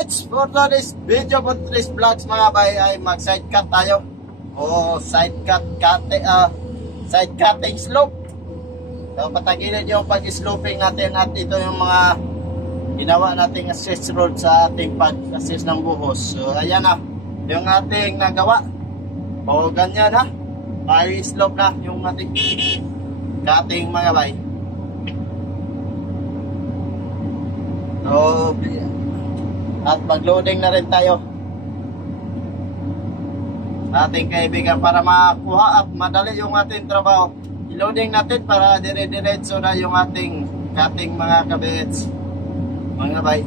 Alright, for today's video, for today's vlogs mga bay, ay mag-side cut tayo. O side cutting slope. So patagilid yung pag-sloping natin at ito yung mga ginawa nating assist road sa ating pag-assist ng buhos. So ayan na, yung ating nagawa. O ganyan na, ay slope na yung ating cutting mga bay. So at mag-loading na rin tayo sa ating kaibigan para makuha at madali yung ating trabaho. I-loading natin para dire-diretso na yung ating cutting mga kabits mga bay.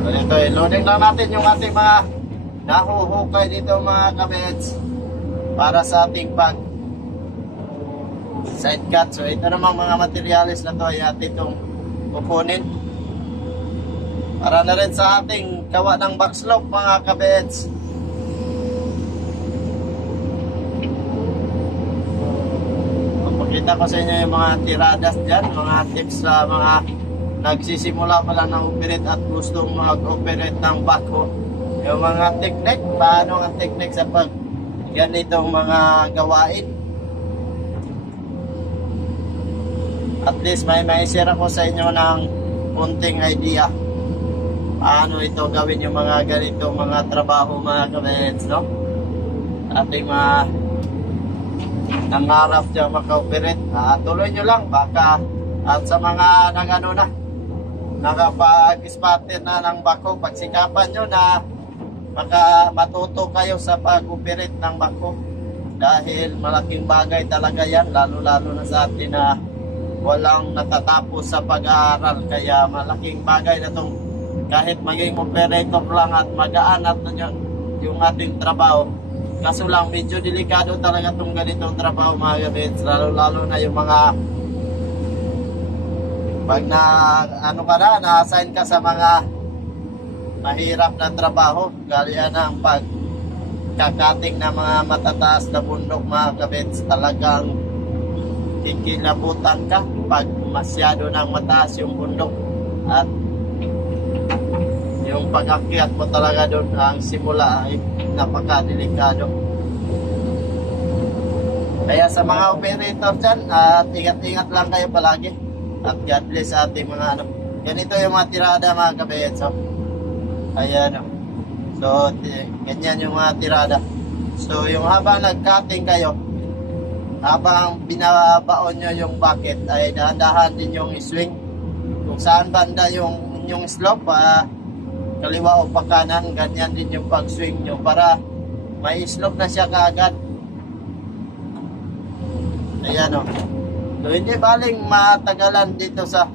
So ito, i-loading lang natin yung ating mga nahuhukay dito mga kabits para sa ating pag side cut. So ito namang mga materials na to ay ating itong kukunin para na rin sa ating gawa ng back slope mga kabits. Papakita ko sa inyo yung mga tiradas dyan, mga tips sa mga nagsisimula pa lang ng operate at gustong mag-operate ng backhoe. Yung mga technique, paano ang technique sa pag ganitong mga gawain. At least may share ako sa inyo ng kunting idea paano ito gawin yung mga ganito mga trabaho mga kabits, no? Ating mga nangarap dyan maka-operate, tuloy nyo lang baka at sa mga nagano na nakapag-spatter na ng bako, pagsikapan nyo na baka matuto kayo sa pag-operate ng bako dahil malaking bagay talaga yan, lalo na sa atin na walang natatapos sa pag-aaral, kaya malaking bagay na itong kahit maging operator lang at magaan at yung ating trabaho. Kaso lang medyo delikado talaga itong ganitong trabaho mga kabits, lalo na yung mga pag na ano ka na-assign ka sa mga mahirap na trabaho, gaya ng pagkakating na mga matataas na bundok mga kabits, talagang kikilabutan ka pag masyado nang mataas yung bundok at yung pag-akyat mo talaga doon ang simula ay napakadelikado. Kaya sa mga operator dyan, at ingat-ingat lang kayo palagi at God bless sa ating mga ano. Ganito yung mga tirada mga kabits, so ayan o. So ganyan yung mga tirada. So yung habang nag-cutting kayo, habang binabaon nyo yung bucket ay dahan-dahan din yung swing kung saan banda yung inyong slope, kaliwa o pakanan, ganyan din yung pag-swing nyo para may slope na siya kaagad. Ayan o. So hindi baling matagalan dito sa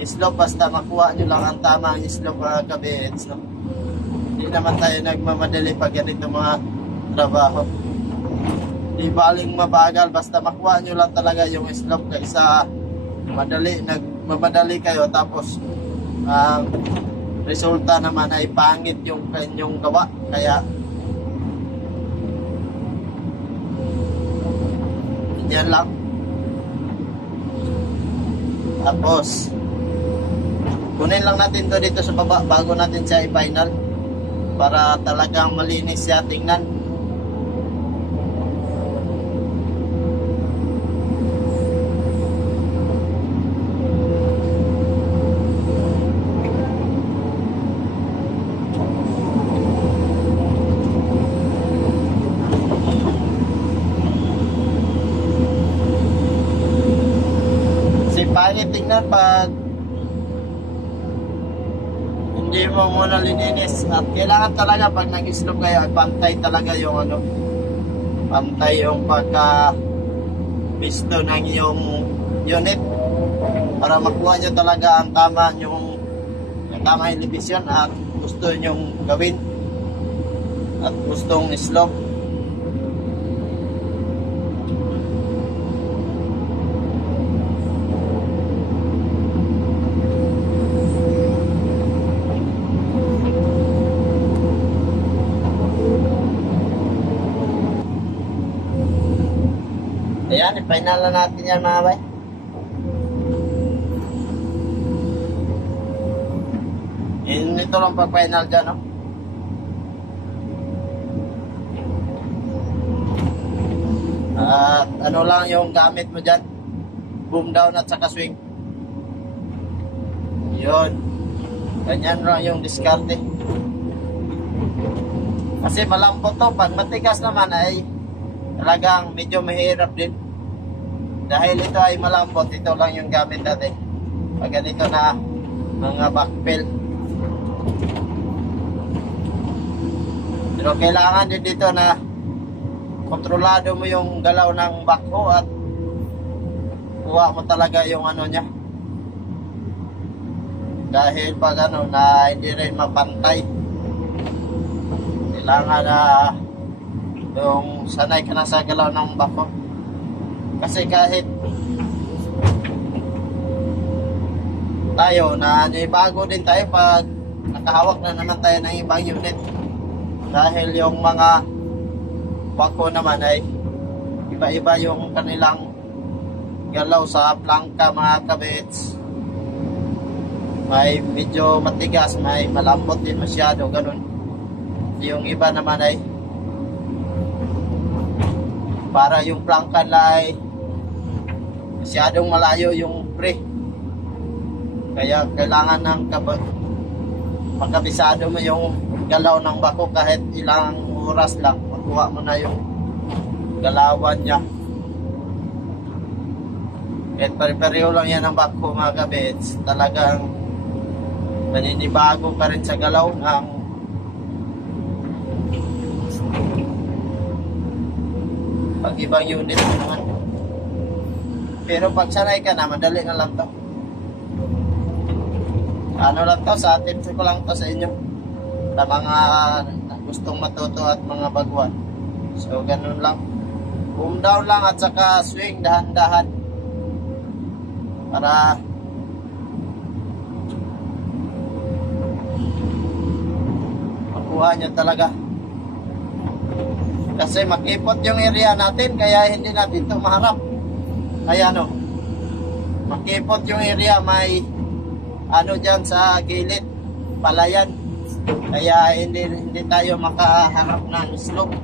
slope, basta makuha nyo lang ang tamang slope mga kabits, no? Hindi naman tayo nagmamadali pag ganito mga trabaho. Di baling mabagal, basta makuha nyo lang talaga yung slope, kaysa nagmamadali kayo tapos resulta naman ay pangit yung kanyang gawa. Kaya yan lang. Tapos kunin lang natin to dito sa baba bago natin siya i-final para talagang malinis siya tingnan. Pangit tingnan pag hindi mo muna lininis, at kailangan talaga pag nag-slope kayo ay pantay talaga yung ano, pantay yung pagka pisto ng yung unit para makuha nyo talaga ang tama yung tamang elevation at gusto nyong gawin at gustong slope. Ayan, i-final na natin yan mga bay. Ito lang pag final dyan, no? At ano lang yung gamit mo dyan, boom down at saka swing. Yun, ganyan lang yung diskarte. Kasi malambot to, pag matigas naman ay talagang medyo mahirap din. Dahil ito ay malambot, ito lang yung gamit natin. Pag ganito na mga backfill. Pero kailangan din dito na kontrolado mo yung galaw ng backhoe at kuha mo talaga yung ano niya. Dahil pag ano na hindi rin mapantay, kailangan na yung sanay ka na sa galaw ng backhoe. Kasi kahit tayo na bago din tayo pag nakahawak na naman tayo ng ibang unit. Dahil yung mga backhoe naman ay iba-iba yung kanilang galaw sa plangka mga kabits. May medyo matigas, may malambot din masyado, ganun. Yung iba naman ay para yung plangka na ay masyadong malayo yung pre. Kaya kailangan ng magkabisado mo yung galaw ng backhoe kahit ilang oras lang. Makuha mo na yung galawan niya. Kahit pare-pareho lang yan ang backhoe mga kabits. Talagang naninibago ka rin sa galaw ng pag ibang unit naman. Pero pag sanay ka na, madali na lang to. Ano lang to, sa tips ko lang to sa inyo. Sa mga gustong matuto at mga baguhan. So ganun lang. Boom down lang at saka swing dahan-dahan. Para makuha nyo talaga. Kasi makipot yung area natin kaya hindi natin ito maharap. Kaya ano, makipot yung area, may ano dyan sa gilid, palayan. Kaya hindi tayo makaharap ng slope.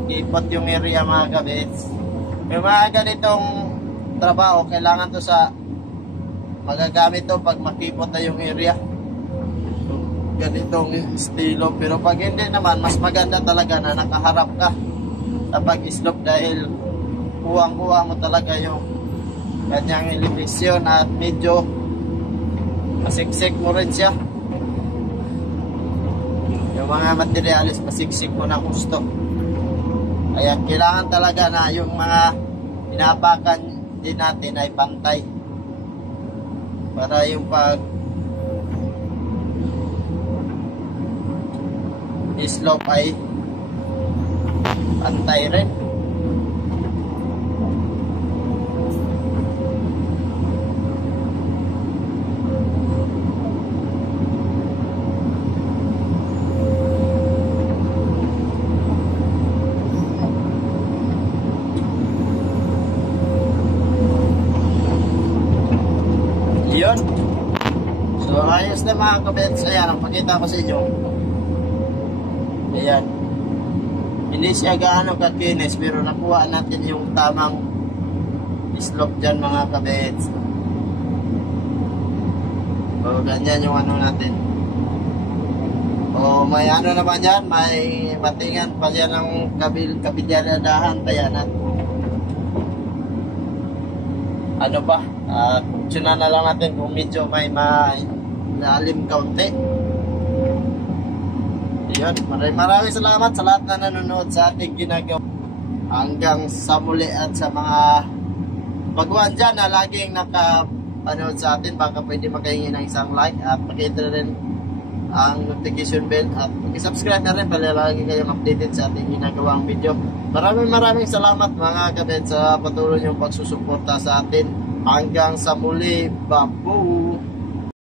Makipot yung area mga kabits. Yung mga ganitong trabaho, kailangan to sa magagamit to pag makipot na yung area. Ganitong estilo. Pero pag hindi naman, mas maganda talaga na nakaharap ka sa pag-slope dahil kuwang-kuwa mo talaga yung kanyang elevation at medyo masiksik mo rin siya. Yung mga materialis masiksik mo na gusto. Kaya kailangan talaga na yung mga inapakan din natin ay pantay para yung pag slope ay pantay rin. Yun. So ayos na mga kabets. Ayan, ang pakita ko sa inyo. Ayan. Hindi siya gaano kakinis pero nakuha natin yung tamang slope dyan mga kabets. O ganyan yung ano natin. O may ano naman yan, may matingan pa yan ng kabilyadahan pa yan. At ano ba, kutsyonan na lang natin kung medyo may malalim kaunti. Yun, maraming salamat sa lahat na nanonood sa ating ginagawa. Hanggang sa muli at sa mga baguhan dyan na laging nakapanood sa atin, baka pwede makahingi ng isang like at makita rin ang notification bell at mag-subscribe na rin para lagi kayong updated sa ating ginagawang video. Maraming salamat mga kabet sa patuloy niyong pagsusuporta sa atin. Hanggang sa muli, babu!